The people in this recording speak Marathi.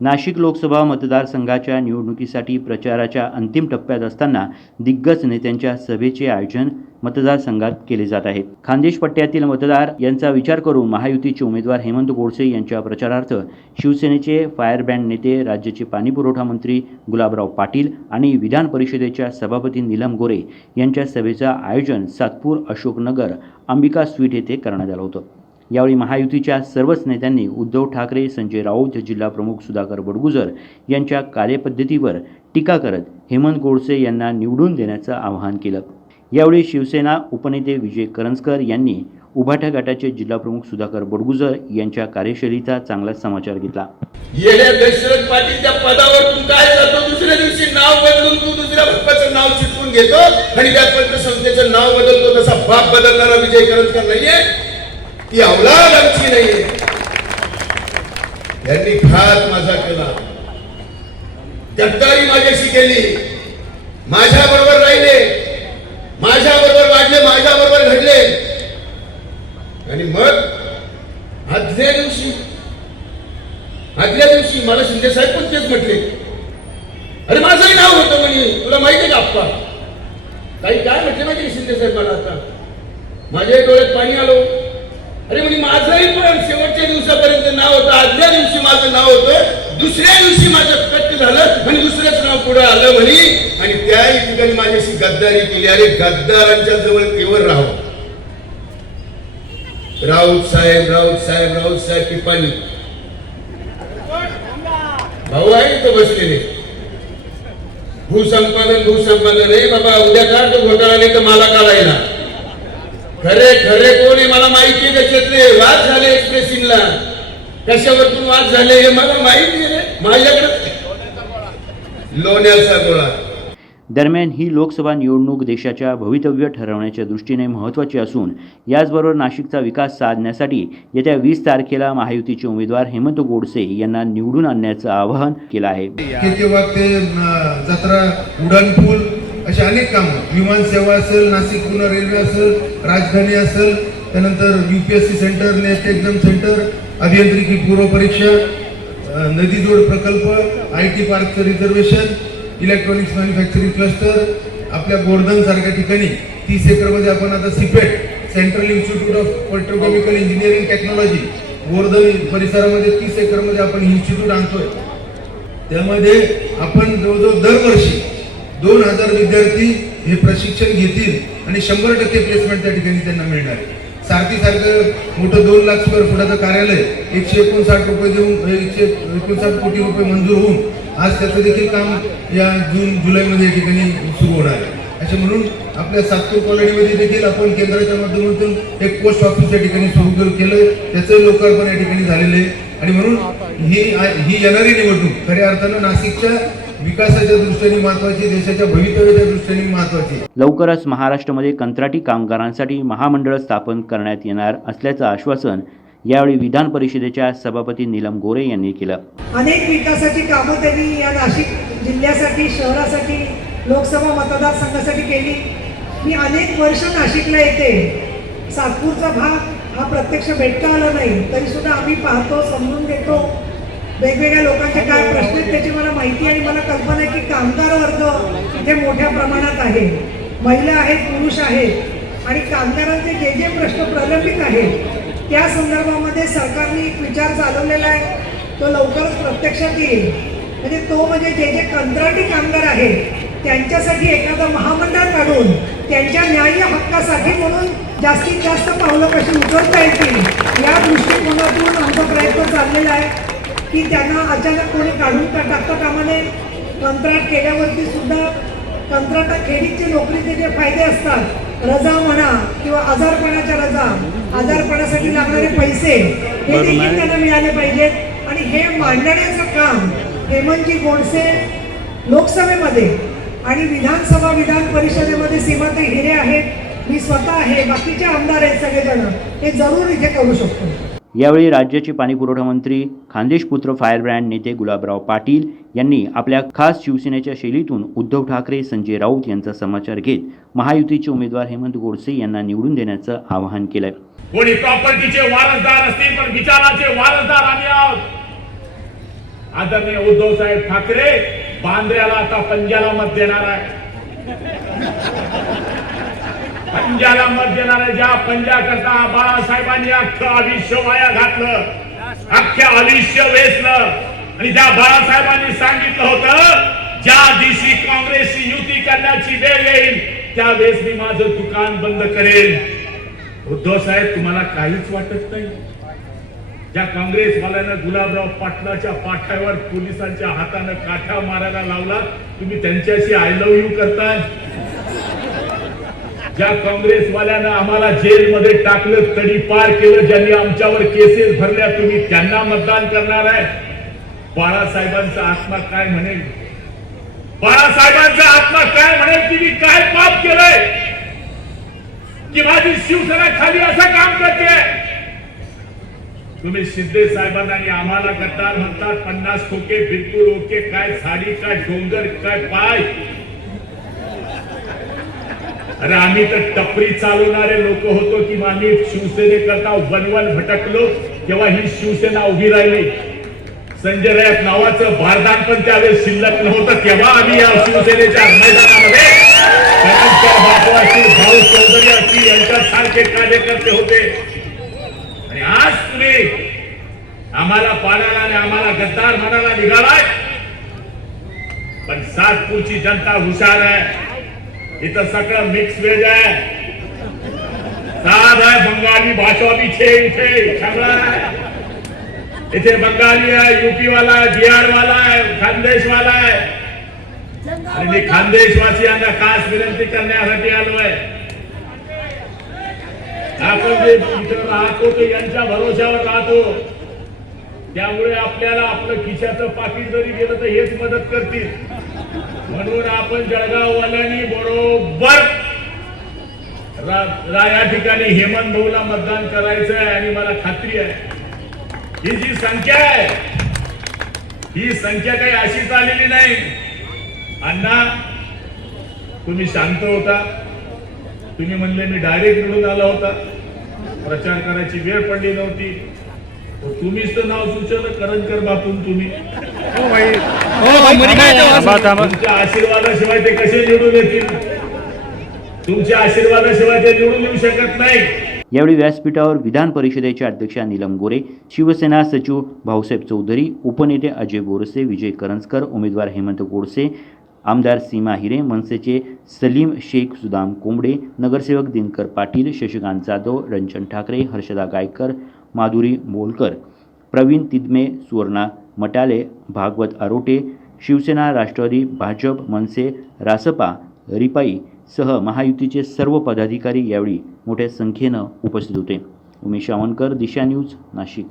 नाशिक लोकसभा मतदारसंघाच्या निवडणुकीसाठी प्रचाराच्या अंतिम टप्प्यात असताना दिग्गज नेत्यांच्या सभेचे आयोजन मतदारसंघात केले जात आहे. खानदेश पट्ट्यातील मतदार यांचा विचार करून महायुतीचे उमेदवार हेमंत गोडसे यांच्या प्रचारार्थ शिवसेनेचे फायरबँड नेते राज्याचे पाणीपुरवठा मंत्री गुलाबराव पाटील आणि विधान परिषदेच्या सभापती नीलम गोरे यांच्या सभेचं आयोजन सातपूर अशोकनगर अंबिका स्वीट येथे करण्यात आलं होतं. यावेळी महायुतीच्या सर्वच नेत्यांनी उद्धव ठाकरे संजय राऊत जिल्हाप्रमुख सुधाकर बडगुजर यांच्या कार्यपद्धतीवर टीका करत हेमंत गोडसे यांना निवडून देण्याचं आवाहन केलं. यावेळी शिवसेना उपनेते विजय करंजकर यांनी उभाठा गटाचे जिल्हाप्रमुख सुधाकर बडगुजर यांच्या कार्यशैलीचा चांगला समाचार घेतला. पदावर तू काय जातो? दुसऱ्या दिवशी नाव बदलून तू दुसऱ्या नाव चिटकून घेतो आणि त्या संस्थेचं नाव बदलतो तसा बाप बदलणारा विजय करंजकर नाहीये. ती अवलाद आमची नाहीये. यांनी घात माझा केला. गद्दारी माझ्याशी केली. माझ्या बरोबर राहिले. माझ्या बरोबर वाढले माझ्या बरोबर घडले. आणि मग आदल्या दिवशी आदल्या दिवशी मला शिंदे साहेब पण तेच म्हटले. अरे माझंही नाव होतं म्हणे. तुला माहिती का आप्पा? काही काय म्हटले माहिती शिंदे साहेब मला आता? माझ्याही डोळ्यात पाणी आलो. अरे म्हणजे माझंही पण शेवटच्या दिवसापर्यंत नाव होतं. आदल्या दिवशी माझं नाव होतं. दुसऱ्या दिवशी माझं कट झालं आणि दुसरंच नाव पुढे आलं म्हणे. आणि त्याही ठिकाणी माझ्याशी गद्दारी केली. अरे गद्दारांच्या जवळ केवळ राहू. राऊत साहेब राऊत साहेब राऊत साहेब पिपाणी भाऊ आहे तो बसलेले. भूसंपादन भूसंपादन. हे बाबा उद्या का तो घोटाळा नाही तर मला काढायला? खरे खरे कोण आहे मला माहिती आहे त्याच्यातले वाद झाले एक्सप्रेसिंगला कशावरतून वाद झाले हे मला माहिती आहे. माझ्याकडे लोण्याचा गोळा. दरम्यान ही लोकसभा निवडणूक देशाच्या भवितव्य ठरवण्याच्या दृष्टीने महत्त्वाची असून याचबरोबर नाशिकचा विकास साधण्यासाठी येत्या वीस तारखेला महायुतीचे उमेदवार हेमंत गोडसे यांना निवडून आणण्याचं आवाहन केलं आहे. जत्रा उडान अशा अनेक कामं. विमान सेवा असेल नाशिक पुणे रेल्वे असेल राजधानी असेल त्यानंतर UPSC centre NET exam centre अभियांत्रिकी पूर्व परीक्षा नदी जोड प्रकल्प आय टी पार्कचं रिझर्वेशन इलेक्ट्रॉनिक्स मॅन्युफॅक्चरिंग क्लस्टर आपल्या गोर्धन सारख्या ठिकाणी तीस एकरमध्ये आपण आता CIPET central institute of petrochemical engineering technology Gordhan परिसरामध्ये तीस एकरमध्ये आपण इन्स्टिट्यूट आणतोय. त्यामध्ये आपण जवळजवळ दरवर्षी दोन हजार विद्यार्थी हे प्रशिक्षण घेतील आणि शंभर टक्के प्लेसमेंट त्या ठिकाणी त्यांना मिळणार आहे. सारखी सारखं मोठं दोन लाख स्क्वेअर फुटाचं कार्यालय एकशे एकोणसाठ रुपये देऊन एकशे एकोणसाठ कोटी रुपये मंजूर होऊन आज त्याचं देखील काम या जून जुलैमध्ये या ठिकाणी सुरू होणार आहे. असे म्हणून आपल्या सातपूर कॉलनीमध्ये देखील आपण केंद्राच्या माध्यमातून एक पोस्ट ऑफिस या ठिकाणी सुरू केलं त्याचं लोकार्पण या ठिकाणी झालेलं आहे. आणि म्हणून ही ही येणारी निवडणूक खऱ्या अर्थानं नाशिकच्या विकासाच्या दृष्टीने महत्वाची देशाच्या भवितव्याच्या दृष्टीने महत्वाची. लवकरच महाराष्ट्रामध्ये कंत्राटी कामगारांसाठी महामंडळ स्थापन करण्यात येणार असल्याचं आश्वासन यावेळी विधान परिषदेच्या सभापती नीलम गोरे यांनी केलं. अनेक विकासाची कामं त्यांनी या नाशिक जिल्ह्यासाठी शहरासाठी लोकसभा मतदारसंघासाठी केली. मी अनेक वर्ष नाशिकला येते. सातपूरचा भाग हा प्रत्यक्ष भेटता आला नाही. तरी सुद्धा आम्ही पाहतो समजून घेतो. वेगवेगळ्या लोकांचे काय प्रश्न आहेत त्याची मला माहिती आणि मला कल्पना आहे की कामगार वर्ग इथे मोठ्या प्रमाणात आहे. महिला आहेत पुरुष आहेत. आणि कामगारांचे जे जे प्रश्न प्रलंबित आहेत त्या संदर्भामध्ये सरकारने एक विचार चालवलेला आहे. तो लवकरच प्रत्यक्षात येईल. म्हणजे तो म्हणजे जे जे कंत्राटी कामगार आहेत त्यांच्यासाठी एखादं महामंडळ काढून त्यांच्या न्याय्य हक्कासाठी म्हणून जास्तीत जास्त पावलं कशी उचलता येतील या दृष्टिकोनातून आमचा प्रयत्न चाललेला आहे. की त्यांना अचानक कोणी काढून का टाकता कामा नये कंत्राट केल्यावरती सुद्धा कंत्राटाखेरीजचे नोकरीचे जे फायदे असतात रजा म्हणा किंवा आजारपणाच्या रजा आजारपणासाठी लागणारे पैसे हे देखील त्यांना मिळाले पाहिजेत. आणि हे मांडण्याचं काम हेमंतजी गोडसे लोकसभेमध्ये आणि विधानसभा विधान परिषदेमध्ये सीमाताई हिरे आहेत. मी स्वतः आहे बाकीचे आमदार आहेत सगळेजण. हे जरूर इथे करू शकतो. यावेळी राज्याचे पाणीपुरवठा मंत्री खानदेशपुत्र फायरब्रँड नेते गुलाबराव पाटील यांनी आपल्या खास शिवसेनेच्या शैलीतून उद्धव ठाकरे संजय राऊत यांचा समाचार घेत महायुतीचे उमेदवार हेमंत गोडसे यांना निवडून देण्याचं आवाहन केलंय. कोणी प्रॉपर्टीचे वारसदार असतील पण विचाराचे वारसदार आम्ही आहोत. आदरणीय उद्धव साहेब ठाकरे बांद्र्याला आता पंजाला मत देणार आहे पंजाला मत देणार ज्या पंजा करता बाळासाहेबांनी अख्खं आयुष्य वाया घातलं अख्ख्या आयुष्य वेचलं आणि ज्या बाळासाहेबांनी सांगितलं होतं ज्या दिवशी काँग्रेसची युती करण्याची वेळ येईल त्यावेळेस मी माझं दुकान बंद करेन. उद्धव साहेब तुम्हाला काहीच वाटत नाही? ज्या काँग्रेसवाल्यानं गुलाबराव पाटलाच्या पाठ्यावर पोलिसांच्या हातानं काठा मारायला लावला तुम्ही त्यांच्याशी आय लव्ह यू करताय? ज्या काँग्रेसवाल्यानं आम्हाला जेलमध्ये टाकलं तडी पार केलं ज्यांनी आमच्यावर केसेस भरल्या तुम्ही त्यांना मतदान करणार आहे. बाळासाहेबांचा आत्मा काय म्हणेल? बाळासाहेबांचा आत्मा काय म्हणेल? की मी काय पाप केलंय? की माझी शिवसेना खाली असं काम करते? तुम्ही शिंदे साहेबांना आणि आम्हाला गद्दार म्हणतात पन्नास खोके बिलकुल ओके काय साडी काय डोंगर काय पाय? अरे आम्ही तर टपरी चालवणारे लोक होतो किंवा मग आम्ही शिवसेनेकरता वनवन भटकलो तेव्हा ही शिवसेना उभी राहिली. संजय रायत नावाचं भारदान पण त्यावेळेस शिल्लक नव्हतं तेव्हा आम्ही या शिवसेनेच्या मैदानामध्ये भाऊ चौधरी असतील यांच्यासारखे कार्यकर्ते होते. आणि आज तुम्ही आम्हाला पाडायला आणि आम्हाला गद्दार म्हणायला निघालाय. पण सातपूरची जनता हुशार आहे. इथं सगळं मिक्स वेज आहे. साध आहे बंगाली भाषा भी छे इथे सगळं आहे. इथे बंगाली आहे युपी वाला आहे बिहार वाला आहे खानदेश वाला आहे. आणि मी खानदेशवासियांना खास विनंती करण्यासाठी आलोय. आपण जे इथं राहतो ते यांच्या भरोश्यावर राहतो. त्यामुळे आपल्याला आपलं खिशाचं पाकिट जरी गेलं तर हेच मदत करतील. म्हणून आपण जळगाववाल्यांनी बरोबर रा- रा- या ठिकाणी हेमंत भाऊला मतदान करायचं आहे आणि मला खात्री आहे. ही जी संख्या आहे ही संख्या काही अशीच आलेली नाही. अण्णा तुम्ही शांत होता. तुम्ही म्हणले मी डायरेक्ट निवडून आला होता. प्रचार करायची वेळ पडली नव्हती. तुम्हीच तर नाव सुचवलं करंजकर बापून तुम्ही. तुमच्या आशीर्वादाशिवाय ते कसे निवडून येतील? तुमच्या आशीर्वादाशिवाय ते निवडून येऊ शकत नाही. यावेळी व्यासपीठावर विधान परिषदेचे अध्यक्ष नीलम गोरे शिवसेना सचिव भाऊसाहेब चौधरी उपनेते अजय बोरसे विजय करंजकर उमेदवार हेमंत गोडसे आमदार सीमा हिरे मनसेचे सलीम शेख सुदाम कोंबडे नगरसेवक दिनकर पाटील शशिकांत जाधव रंजन ठाकरे हर्षदा गायकर माधुरी मोलकर प्रवीण तिदमे सुवर्णा मटाले भागवत आरोटे शिवसेना राष्ट्रवादी भाजप मनसे रासपा रिपाई सह महायुतीचे सर्व पदाधिकारी यावेळी मोठ्या संख्येनं उपस्थित होते. उमेश सावंतकर दिशा न्यूज नाशिक.